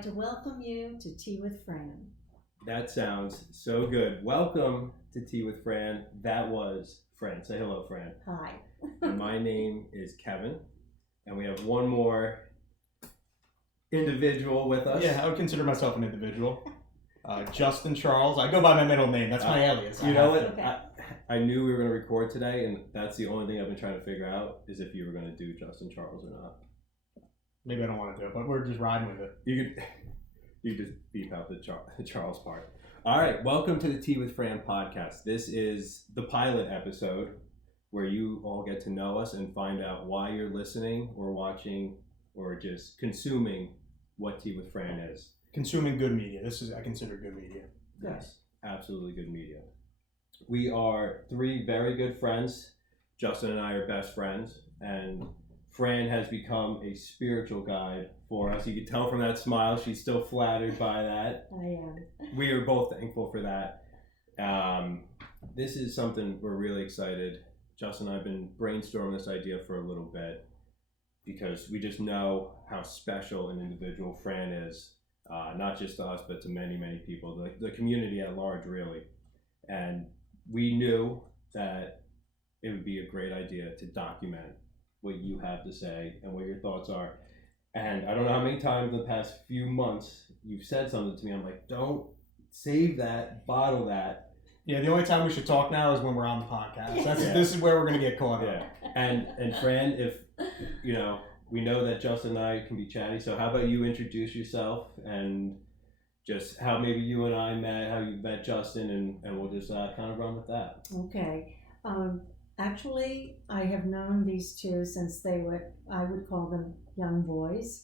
like to welcome you to Tea with Fran. That sounds so good. Welcome to Tea with Fran. That was Fran. Say hello, Fran. Hi. And my name is Kevin, and we have one more individual with us. Yeah, I would consider myself an individual. Justin Charles. I go by my middle name. That's my alias. You know what? Okay. I knew we were going to record today, and that's the only thing I've been trying to figure out is if you were going to do Justin Charles or not. Maybe I don't want to do it, but we're just riding with it. You just beep out the Charles part. All right, welcome to the Tea with Fran podcast. This is the pilot episode where you all get to know us and find out why you're listening or watching or just consuming what Tea with Fran is. Consuming good media. This is, I consider, good media. Yes, absolutely good media. We are three very good friends. Justin and I are best friends, and Fran has become a spiritual guide for us. You can tell from that smile, she's still flattered by that. I am. We are both thankful for that. This is something we're really excited. Justin and I have been brainstorming this idea for a little bit because we just know how special an individual Fran is, not just to us, but to many, many people, the community at large, really. And we knew that it would be a great idea to document what you have to say and what your thoughts are. And I don't know how many times in the past few months you've said something to me. I'm like, don't save that, bottle that. Yeah, the only time we should talk now is when we're on the podcast. This is where we're going to get caught up. Yeah. And Fran, if you know, we know that Justin and I can be chatty, so how about you introduce yourself and just how maybe you and I met, how you met Justin, and we'll just kind of run with that. Okay. Actually, I have known these two since I would call them young boys,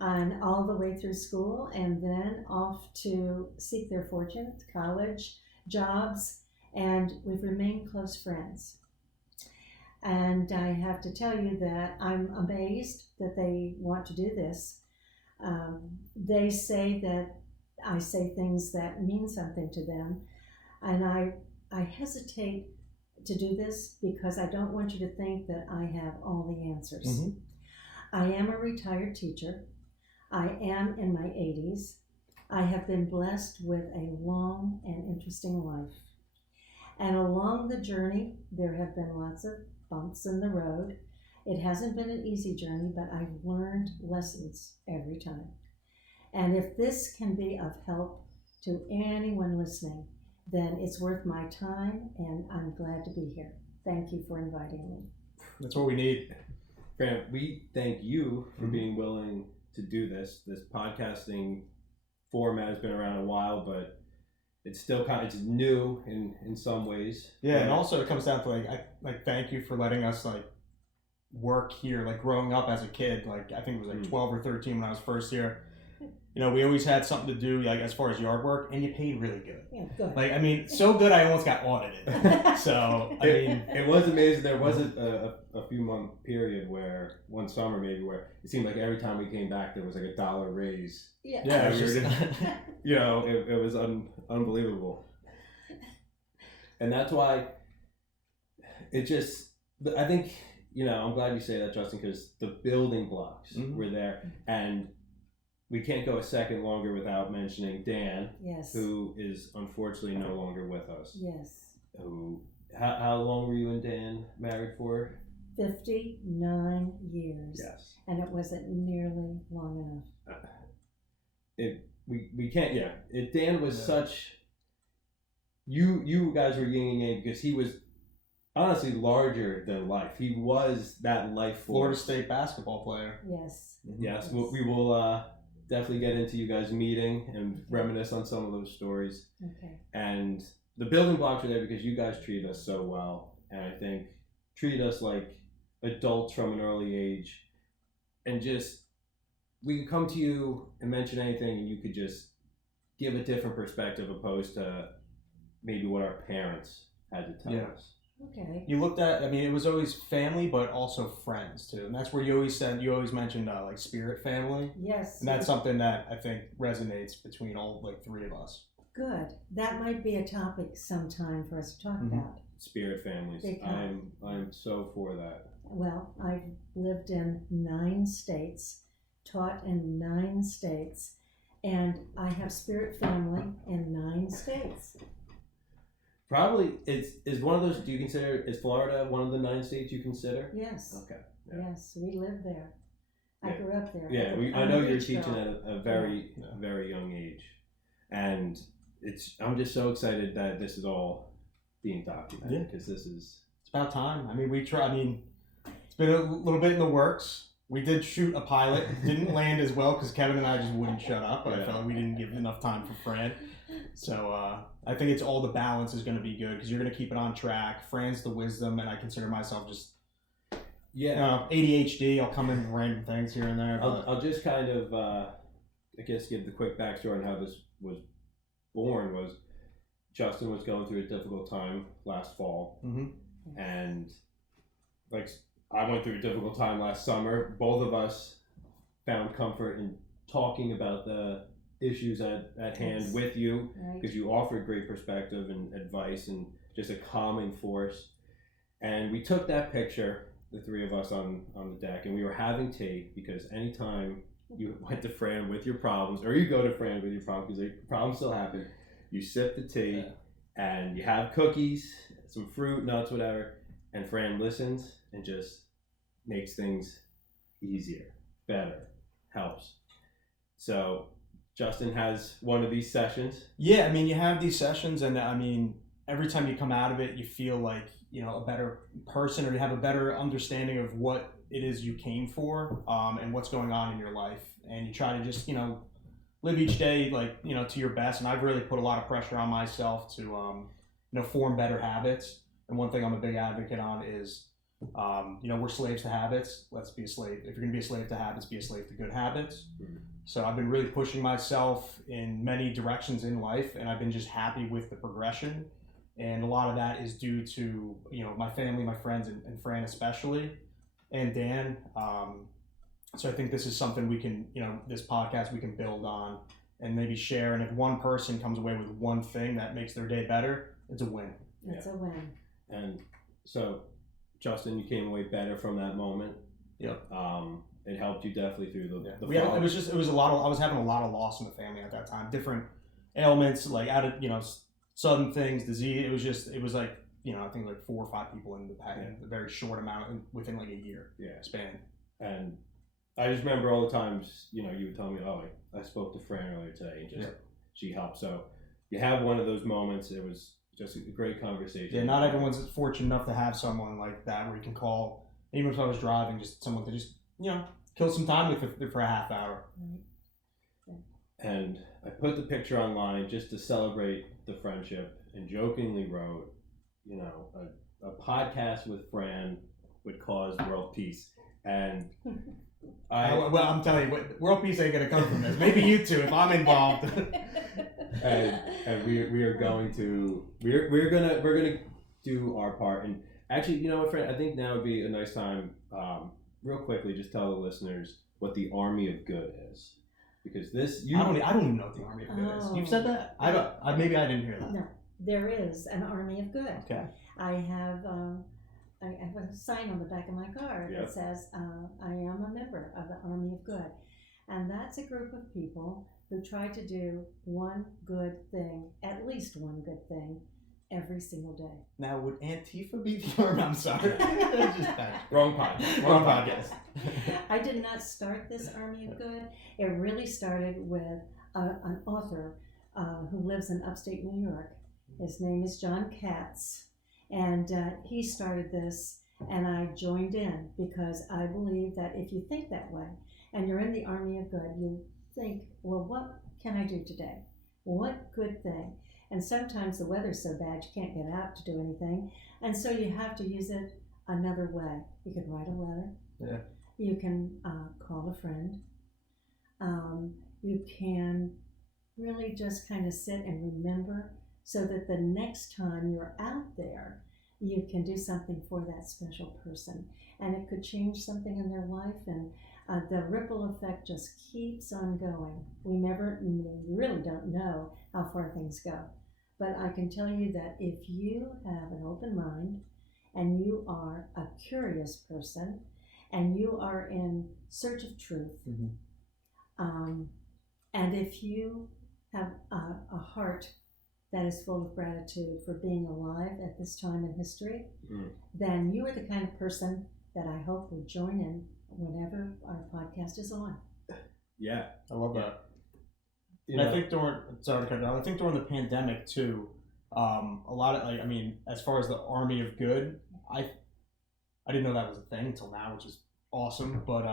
and all the way through school, and then off to seek their fortune, college, jobs, and we've remained close friends. And I have to tell you that I'm amazed that they want to do this. They say that I say things that mean something to them, and I hesitate to do this because I don't want you to think that I have all the answers. Mm-hmm. I am a retired teacher. I am in my 80s. I have been blessed with a long and interesting life. And along the journey, there have been lots of bumps in the road. It hasn't been an easy journey, but I've learned lessons every time. And if this can be of help to anyone listening, then it's worth my time, and I'm glad to be here. Thank you for inviting me. That's what we need. Fran, we thank you for being willing to do this. This podcasting format has been around a while, but it's still it's new in some ways. Yeah, and also it comes down to like thank you for letting us work here. Like growing up as a kid, I think it was 12 or 13 when I was first here. You know, we always had something to do, as far as yard work, and you paid really good. Yeah, good. So good I almost got audited. So, it was amazing. There was a few month period where, one summer maybe, where it seemed like every time we came back there was like $1 raise. Yeah. Yeah, You know, it was unbelievable. And that's why I think, I'm glad you say that, Justin, because the building blocks were there. And we can't go a second longer without mentioning Dan, yes, who is unfortunately no longer with us. Yes. How long were you and Dan married for? 59 years. Yes. And it wasn't nearly long enough. We can't. Yeah. Dan was such. You guys were yin and yang because he was honestly larger than life. He was that life force. Florida State basketball player. Yes. Yes. We will definitely get into you guys meeting and reminisce on some of those stories. Okay. And the building blocks are there because you guys treat us so well, and I think treat us like adults from an early age, and just we could come to you and mention anything, and you could just give a different perspective opposed to maybe what our parents had to tell us. Okay. You looked at, it was always family, but also friends too. And that's where you always mentioned spirit family. Yes. And that's something that I think resonates between all three of us. Good. That might be a topic sometime for us to talk about. Spirit families. I'm so for that. Well, I've lived in 9 states, taught in 9 states, And I have spirit family in 9 states. Probably is one of those. Do you consider is Florida one of the 9 states you consider? Yes. Okay. Yeah. Yes, we live there. I Yeah. grew up there. Yeah, I I'm know a you're beach teaching girl. at a very very young age, and I'm just so excited that this is all being documented because this is. It's about time. I mean, we try. I mean, it's been a little bit in the works. We did shoot a pilot. It didn't land as well because Kevin and I just wouldn't shut up. I felt like we didn't give enough time for Fran. So I think it's all the balance is going to be good because you're going to keep it on track. Fran's the wisdom, and I consider myself just ADHD. I'll come in with random things here and there. I'll just kind of I guess give the quick backstory on how this was born. Was Justin was going through a difficult time last fall, and like I went through a difficult time last summer. Both of us found comfort in talking about the issues at hand with you because you offered great perspective and advice and just a calming force. And we took that picture, the 3 of us on the deck, and we were having tea because anytime you went to Fran with your problems, or you go to Fran with your problems because the problems still happen, you sip the tea and you have cookies, some fruit, nuts, whatever, and Fran listens and just makes things easier, better, helps. So Justin has one of these sessions. Yeah, I mean, you have these sessions, and I mean, every time you come out of it, you feel like, you know, a better person, or you have a better understanding of what it is you came for, and what's going on in your life. And you try to just, you know, live each day, like, you know, to your best. And I've really put a lot of pressure on myself to, you know, form better habits. And one thing I'm a big advocate on is, you know, we're slaves to habits. Let's be a slave. If you're going to be a slave to habits, be a slave to good habits. So I've been really pushing myself in many directions in life, and I've been just happy with the progression. And a lot of that is due to, you know, my family, my friends, and Fran especially, and Dan. So I think this is something we can, you know, this podcast we can build on and maybe share. And if one person comes away with one thing that makes their day better, it's a win. It's a win. And so, Justin, you came away better from that moment. Yep. It helped you definitely through the it was a lot of, I was having a lot of loss in the family at that time. Different ailments, like you know, sudden things, disease. It was like, you know, I think like 4 or 5 people in the pack in a very short amount within like a year span. And I just remember all the times, you know, you would tell me, oh, I spoke to Fran earlier today, and she helped. So you have one of those moments. It was just a great conversation. Yeah, not everyone's fortunate enough to have someone like that where you can call, even if I was driving, just someone to just, you know, kill some time with for a half hour. And I put the picture online just to celebrate the friendship and jokingly wrote, you know, a podcast with Fran would cause world peace. And well, I'm telling you, world peace ain't gonna come from this. Maybe you two, if I'm involved. and we are going to we're gonna do our part. And actually, you know what, Fran, I think now would be a nice time, real quickly, just tell the listeners what the Army of Good is, because I don't even know what the Army of Good is. You've said that? Maybe I didn't hear that. No, there is an Army of Good. Okay. I have a sign on the back of my car that says, I am a member of the Army of Good. And that's a group of people who try to do one good thing, at least one good thing, every single day. Now, would Antifa be the Army? I'm sorry. Wrong podcast. Wrong podcast. I did not start this Army of Good. It really started with an author who lives in upstate New York. His name is John Katz. And he started this, and I joined in because I believe that if you think that way and you're in the Army of Good, you think, well, what can I do today? What good thing? And sometimes the weather's so bad you can't get out to do anything, and so you have to use it another way. You can write a letter. Yeah. You can call a friend. You can really just kind of sit and remember, so that the next time you're out there, you can do something for that special person. And it could change something in their life, and the ripple effect just keeps on going. We really don't know how far things go. But I can tell you that if you have an open mind, and you are a curious person, and you are in search of truth, And if you have a heart that is full of gratitude for being alive at this time in history, then you are the kind of person that I hope will join in whenever our podcast is on. Yeah, I love that. You And know, I think during the pandemic too, a lot of as far as the army of good, I didn't know that was a thing until now, which is awesome. But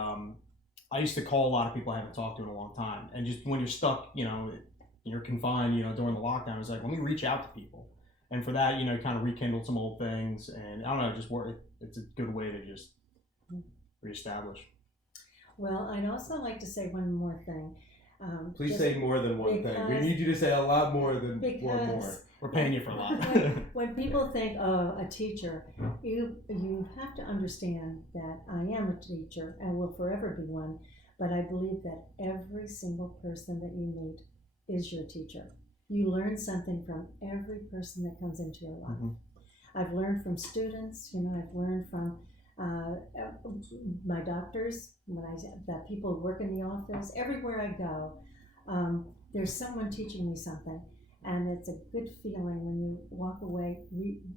I used to call a lot of people I haven't talked to in a long time, and just when you're stuck, you're confined, during the lockdown, it's like, let me reach out to people, and for that, kind of rekindled some old things, and I don't know, just work. It's a good way to just reestablish. Well, I'd also like to say one more thing. please just say more than one thing. We because- need you to say a lot more than one more. Because We're paying you for a lot. when people think of a teacher, you have to understand that I am a teacher and will forever be one, but I believe that every single person that you meet is your teacher. You learn something from every person that comes into your life. Mhm. I've learned from students, I've learned from my doctors, that people who work in the office, everywhere I go, there's someone teaching me something. And it's a good feeling when you walk away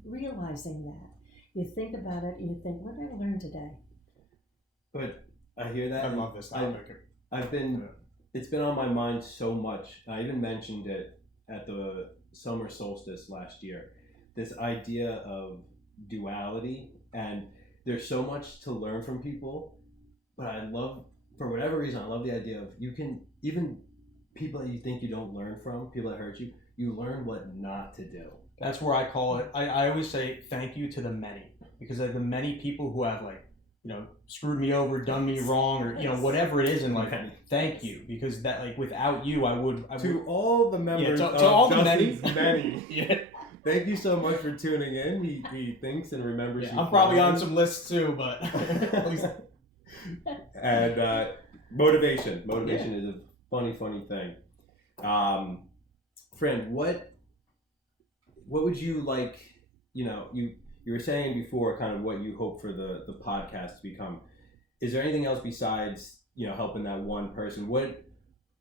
realizing that. You think about it and you think, what did I learn today? But I hear that. I love this topic. It's been on my mind so much. I even mentioned it at the summer solstice last year. This idea of duality, and there's so much to learn from people. But for whatever reason, I love the idea of you can, even people that you think you don't learn from, people that hurt you, you learn what not to do. That's where I call it. I always say thank you to the many, because of the many people who have screwed me over, done me wrong, or whatever it is in life. Thank you, because that without you, I would To all the members to of all the Justin's many. Yeah. Thank you so much for tuning in. He thinks and remembers you. I'm probably on fondly. some lists too, but at least And motivation is a funny thing. Fran, what would you like, you were saying before kind of what you hope for the podcast to become. Is there anything else besides, helping that one person?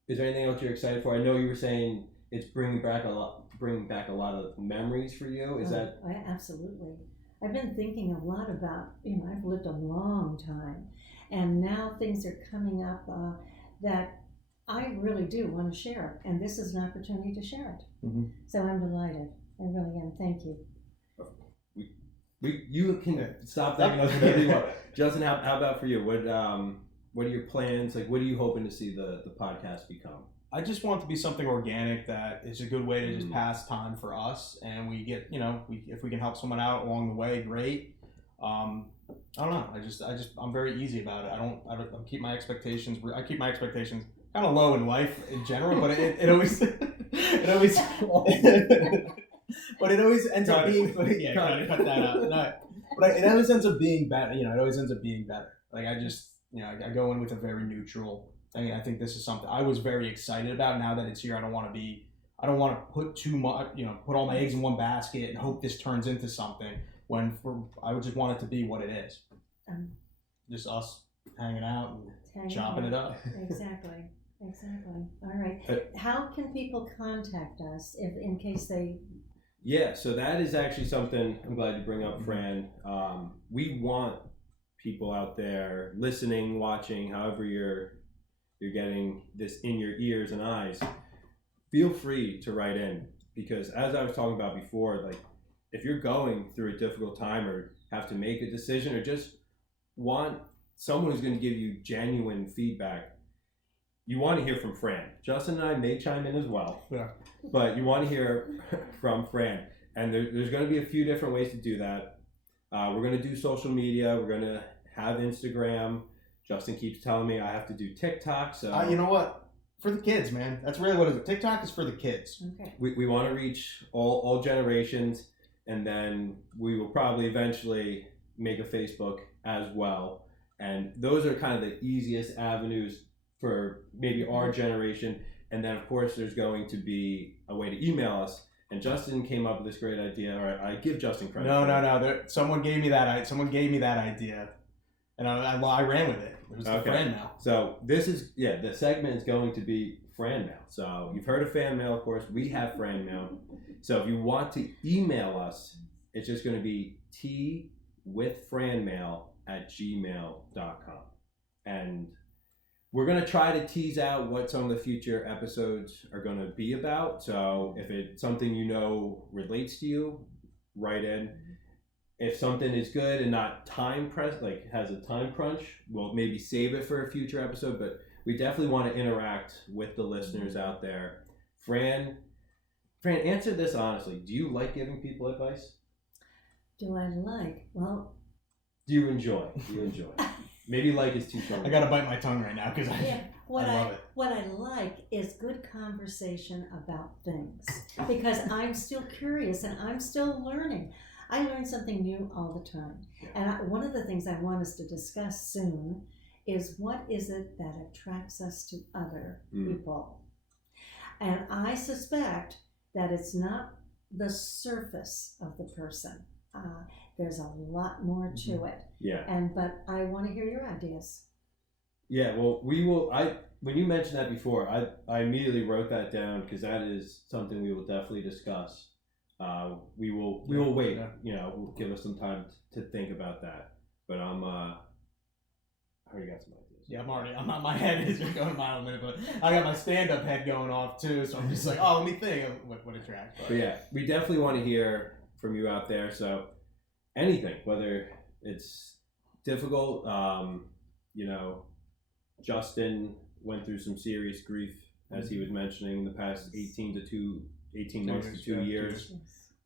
Is there anything else you're excited for? I know you were saying it's bringing back a lot of memories for you. Is that? Absolutely. I've been thinking a lot about, I've lived a long time, and now things are coming up that I really do want to share, and this is an opportunity to share it. Mm-hmm. So I'm delighted. I really am. Thank you. You can stop thanking us whenever you want. Justin, how about for you? What are your plans? Like, what are you hoping to see the podcast become? I just want it to be something organic that is a good way to just pass time for us, and we get, if we can help someone out along the way, great. I don't know. I'm very easy about it. I keep my expectations. I keep my expectations kind of low in life in general, but it always, but it always ends up being, cut that out. No, but it always ends up being better. It always ends up being better. Like I go in with a very neutral. I think this is something I was very excited about. Now that it's here, I don't want to put too much, put all my eggs in one basket and hope this turns into something. I would just want it to be what it is. Just us hanging out and chopping it up. Exactly. All right. How can people contact us in case they? Yeah, so that is actually something I'm glad you bring up, Fran. We want people out there listening, watching, however you're getting this in your ears and eyes. Feel free to write in, because as I was talking about before, like if you're going through a difficult time or have to make a decision or just want someone who's going to give you genuine feedback, you want to hear from Fran. Justin and I may chime in as well. Yeah. But you want to hear from Fran. And there's going to be a few different ways to do that. We're going to do social media. We're going to have Instagram. Justin keeps telling me I have to do TikTok. So you know what? For the kids, man. That's really what it is. TikTok is for the kids. Okay. we want to reach all generations. And then we will probably eventually make a Facebook as well. And those are kind of the easiest avenues for maybe our generation. And then, of course, there's going to be a way to email us. And Justin came up with this great idea. Or I give Justin credit. No. Someone gave me that idea, and I ran with it. It was the Fran now. So this is the segment is going to be Fran mail. So you've heard of fan mail, of course. We have Fran mail. So if you want to email us, it's just going to be twithfranmail@gmail.com. And we're going to try to tease out what some of the future episodes are going to be about. So if it's something you know relates to you, write in. If something is good and not time pressed, like has a time crunch, we'll maybe save it for a future episode. But we definitely want to interact with the listeners out there. Fran, answer this honestly. Do you like giving people advice? Do I like? Well, do you enjoy? Maybe like is too strong. I gotta bite my tongue right now because what I love it. What I like is good conversation about things, because I'm still curious and I'm still learning. I learn something new all the time. And one of the things I want us to discuss soon is what is it that attracts us to other people. And I suspect that it's not the surface of the person. There's a lot more to it. Yeah. But I want to hear your ideas. Yeah, well, we will. When you mentioned that before, I immediately wrote that down because that is something we will definitely discuss. We will wait. Yeah. We'll give us some time to think about that. But I already got some ideas. Yeah, my head is going a mile a minute, but I got my stand-up head going off too, so I'm just like, let me think of what attracts. But yeah, we definitely want to hear from you out there. So anything, whether it's difficult, Justin went through some serious grief, as he was mentioning, in the past 18 months to 2 years.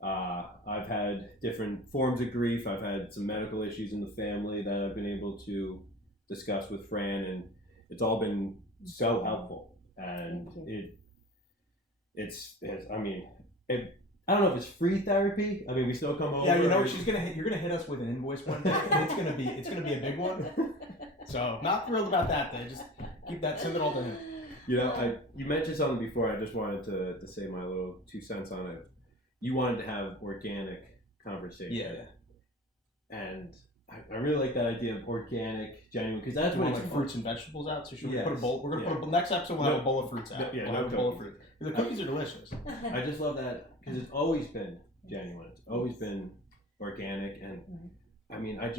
I've had different forms of grief. I've had some medical issues in the family that I've been able to discuss with Fran, and it's all been so helpful. And I don't know if it's free therapy. I mean, we still come over. Yeah, you're gonna hit us with an invoice one day, and it's gonna be a big one. So not thrilled about that. Just send it all to him. You mentioned something before. I just wanted to say my little 2 cents on it. You wanted to have organic conversation. Yeah. And I really like that idea of organic, genuine, because that's what like fruits and vegetables out. So should we Yes. put a bowl? We're gonna put next episode. We'll have a bowl of fruits out. Yeah, we'll have a bowl of fruit. The cookies are delicious. I just love that because it's always been genuine. It's always been organic, and I mean, I've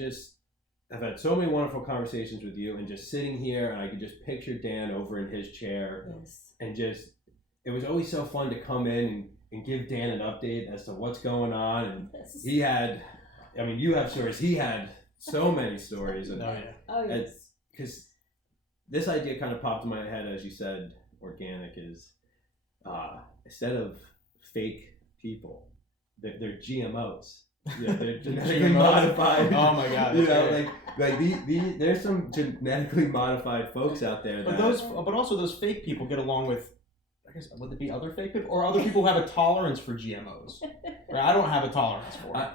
had so many wonderful conversations with you, and just sitting here, and I could just picture Dan over in his chair, and it was always so fun to come in and give Dan an update as to what's going on, and he had, you have stories, he had so many stories, and because this idea kind of popped in my head as you said, organic is instead of fake people, they're GMOs. Yeah, they're genetically modified. Oh my God! There's some genetically modified folks out there. But also those fake people get along with. I guess would it be other fake people or other people who have a tolerance for GMOs? Right? I don't have a tolerance for it.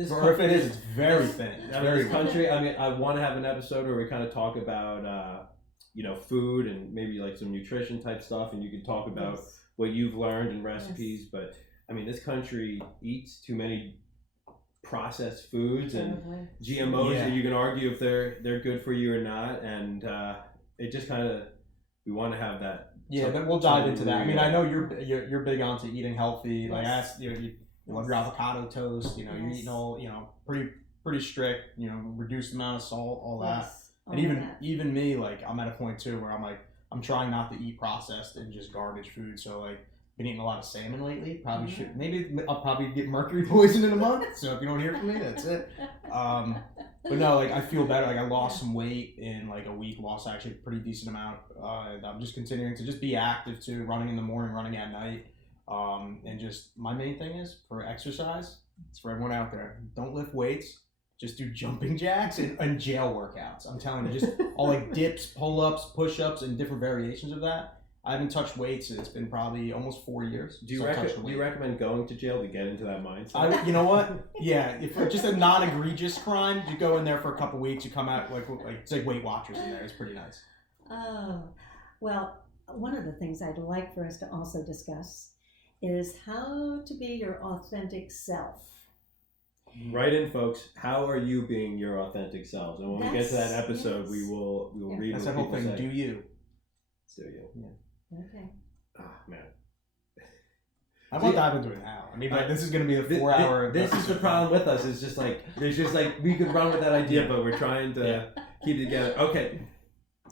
If it is, it's very thin. This country. I want to have an episode where we kind of talk about food and maybe like some nutrition type stuff, and you can talk about what you've learned and recipes. But this country eats too many processed foods and GMOs that you can argue if they're good for you or not, and it just kind of we want to have that. Yeah, then we'll dive into that. I know you're big onto eating healthy. Like I asked, you love your avocado toast. You're eating all pretty strict. Reduced amount of salt, all that. And even me, like I'm at a point too where I'm trying not to eat processed and just garbage food. So like. Been eating a lot of salmon lately. I'll probably get mercury poison in a month. So if you don't hear from me, that's it. But no, I feel better. I lost some weight in a week. Lost actually a pretty decent amount. And I'm just continuing to just be active too. Running in the morning, running at night. And just my main thing is for exercise. It's for everyone out there. Don't lift weights. Just do jumping jacks and jail workouts. I'm telling you, just all dips, pull-ups, push-ups, and different variations of that. I haven't touched weights. It's been probably almost 4 years. Do you recommend going to jail to get into that mindset? You know what? Yeah, if just a non-egregious crime, you go in there for a couple weeks, you come out it's like Weight Watchers in there. It's pretty nice. Oh, well, one of the things I'd like for us to also discuss is how to be your authentic self. Write in, folks. How are you being your authentic selves? And when we get to that episode, we will read. That's what that whole people thing. say. Do you? Do you? Yeah. Okay. Ah, man. How about diving into it now? I mean, like, this is going to be a 4-hour. This is the problem with us. It's just like there's just like we could run with that idea, but we're trying to keep it together. Okay.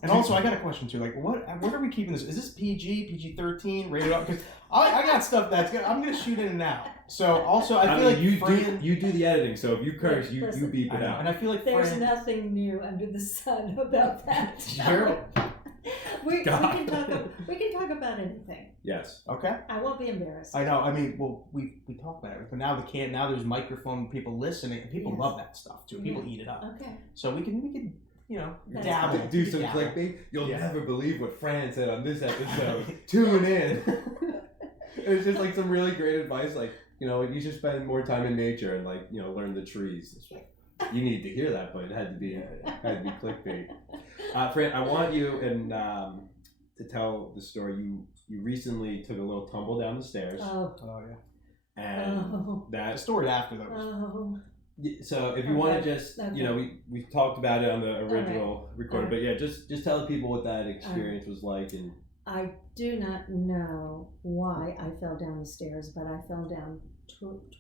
And also, I got a question too. Like, what are we keeping this? Is this PG-13, rated R? Because I got stuff I'm gonna shoot in and out. So also, I feel like you do the editing. So if you curse, you beep it out. And I feel like there's nothing new under the sun about that. Sure. we can talk about anything. Yes. Okay. I won't be embarrassed. I know. I mean, well, we talk about it, but now now there's microphone, people listening, and people love that stuff too. People eat it up. Okay. So we can. That's Dabble. Do some clickbait. You'll never believe what Fran said on this episode. Tune in. It was just like some really great advice, like, you should spend more time in nature and like, learn the trees. You need to hear that, but it had to be clickbait. Fran, I want you to tell the story. You recently took a little tumble down the stairs. Oh yeah. And the story after that was. Oh. So if you want to just, we talked about it on the original recording, but just tell people what that experience was like. And I do not know why I fell down the stairs, but I fell down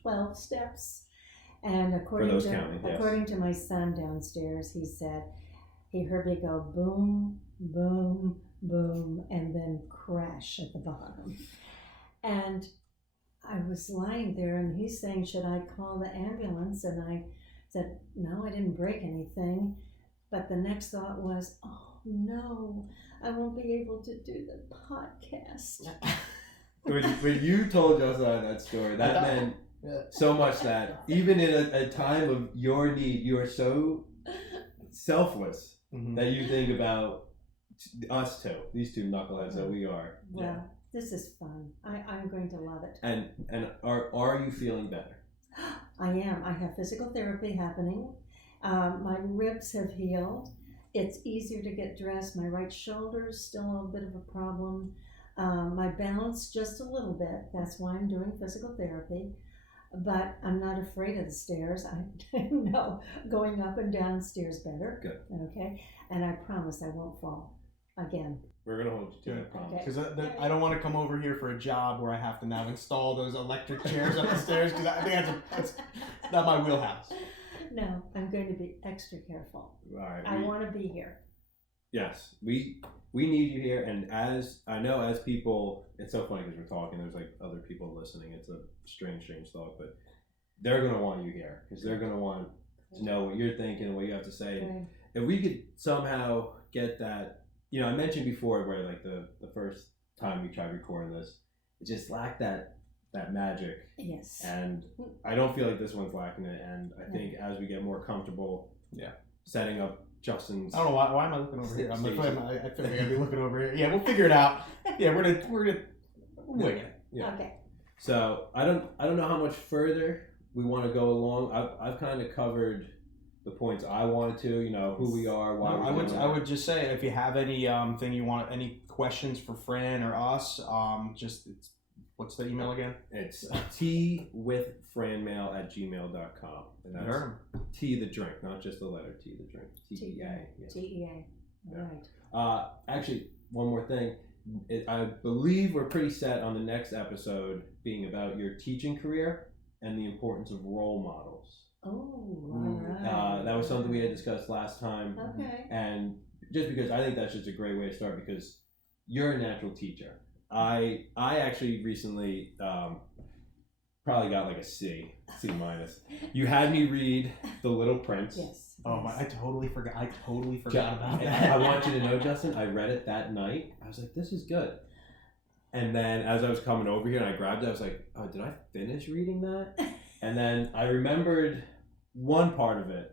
12 steps. And according to my son downstairs, he said he heard me go boom, boom, boom, and then crash at the bottom. And I was lying there, and he's saying, should I call the ambulance? And I said, no, I didn't break anything. But the next thought was, oh no, I won't be able to do the podcast. when you told us that story, that meant so much that even in a time of your need, you are so selfless that you think about us two, these two knuckleheads that we are. Well, this is fun. I'm going to love it. And are you feeling better? I am. I have physical therapy happening. My ribs have healed. It's easier to get dressed. My right shoulder is still a bit of a problem. My balance just a little bit. That's why I'm doing physical therapy. But I'm not afraid of the stairs. I know going up and down the stairs better. Good. Okay. And I promise I won't fall again. We're going to hold you to that promise. Because I don't want to come over here for a job where I have to now install those electric chairs up the stairs, because I think that's not my wheelhouse. No, I'm going to be extra careful. All right. I want to be here. Yes, we need you here, and as people, it's so funny because we're talking. There's like other people listening. It's a strange thought, but they're gonna want you here because they're gonna want to know what you're thinking and what you have to say. Okay. If we could somehow get that, I mentioned before where like the first time we tried recording this, it just lacked that magic. Yes. And I don't feel like this one's lacking it. And I think as we get more comfortable, setting up Justin's. I don't know why am I looking over here. I feel like I gotta be looking over here. Yeah, we'll figure it out. Yeah, we're gonna wing it. Yeah. Okay. So I don't know how much further we want to go along. I've kind of covered the points I wanted to. Who we are, why I would just say if you have any any questions for Fran or us, what's the email again? It's teawithfranmail@gmail.com. And that's tea the drink, not just the letter T, the drink. TEA. TEA. All right. Actually, one more thing. I believe we're pretty set on the next episode being about your teaching career and the importance of role models. Oh, all right. That was something we had discussed last time. Okay. And just because I think that's just a great way to start, because you're a natural teacher. I actually recently probably got like a C minus. You had me read The Little Prince. Yes. Oh my! I totally forgot about that. I want you to know, Justin, I read it that night. I was like, this is good. And then as I was coming over here and I grabbed it, I was like, oh, did I finish reading that? And then I remembered one part of it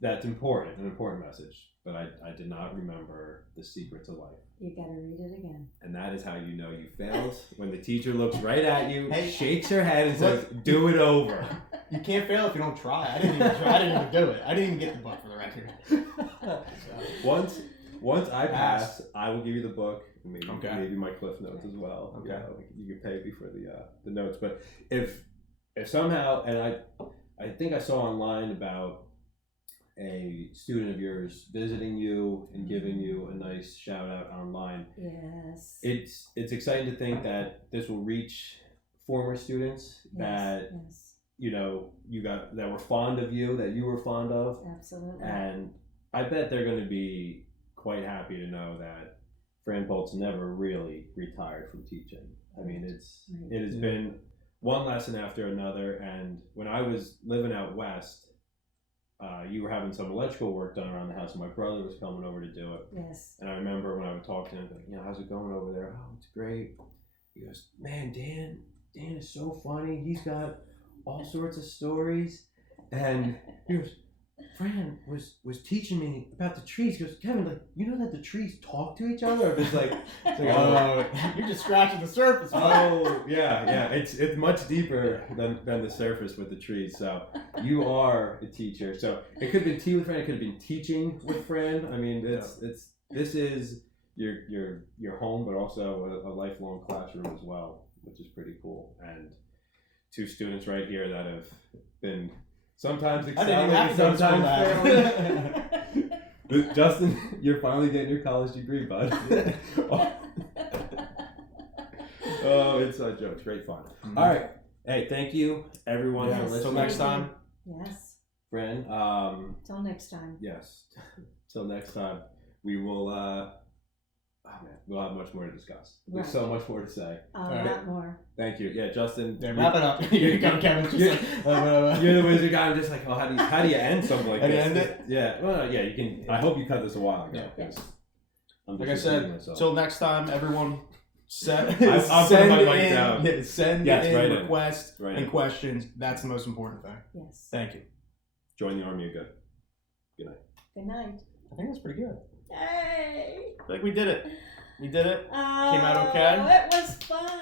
that's important, an important message, but I did not remember the secret to life. You gotta read it again. And that is how you know you failed. When the teacher looks right at you, shakes her head and says, do it over. You can't fail if you don't try. I didn't even try. I didn't even do it. I didn't even get the book, for the record. Once I pass, I will give you the book. Maybe my cliff notes as well. Okay. You can pay me for the notes. But if somehow, and I think I saw online about a student of yours visiting you and giving you a nice shout out online. Yes. It's exciting to think that this will reach former students that Yes. you got that were fond of you, that you were fond of, Absolutely. and I bet they're going to be quite happy to know that Fran Bolt's never really retired from teaching. I mean, it has been one lesson after another, and when I was living out west, you were having some electrical work done around the house, and my brother was coming over to do it. Yes. And I remember when I would talk to him, like, how's it going over there? Oh, it's great. He goes, man, Dan is so funny. He's got all sorts of stories. And he goes, Fran was teaching me about the trees. He goes, Kevin, like, you know that the trees talk to each other? Or it's like Oh, you're just scratching the surface. oh, yeah. It's much deeper than the surface with the trees. So you are a teacher. So it could have been tea with Fran. It could have been teaching with Fran. I mean, this is your home, but also a lifelong classroom as well, which is pretty cool. And two students right here that have been sometimes excelling and sometimes failing. Justin, you're finally getting your college degree, bud. Oh, inside jokes, great fun. Mm-hmm. All right, hey, thank you everyone for listening. Till next time. Yes. Fran. Till next time. Yes. Till next time, we will. We'll have much more to discuss. There's so much more to say. A lot more. Thank you. Yeah, Justin. Yeah, wrap it up. Here you go, Kevin. You're the wizard guy. I'm just like, oh, how do you end something like How do you this? end it? Yeah. Well, yeah. You can. I hope you cut this a while ago. Yeah. 'Cause I'm Like just I repeating said, myself. till next time, everyone. Send I'll put my mic down. Send Yes, in right in. requests Right and in. questions. That's the most important thing. Yes. Thank you. Join the army again. Good night. Good night. I think that's pretty good. Hey. I think we did it. We did it. Oh, Came out okay? It was fun.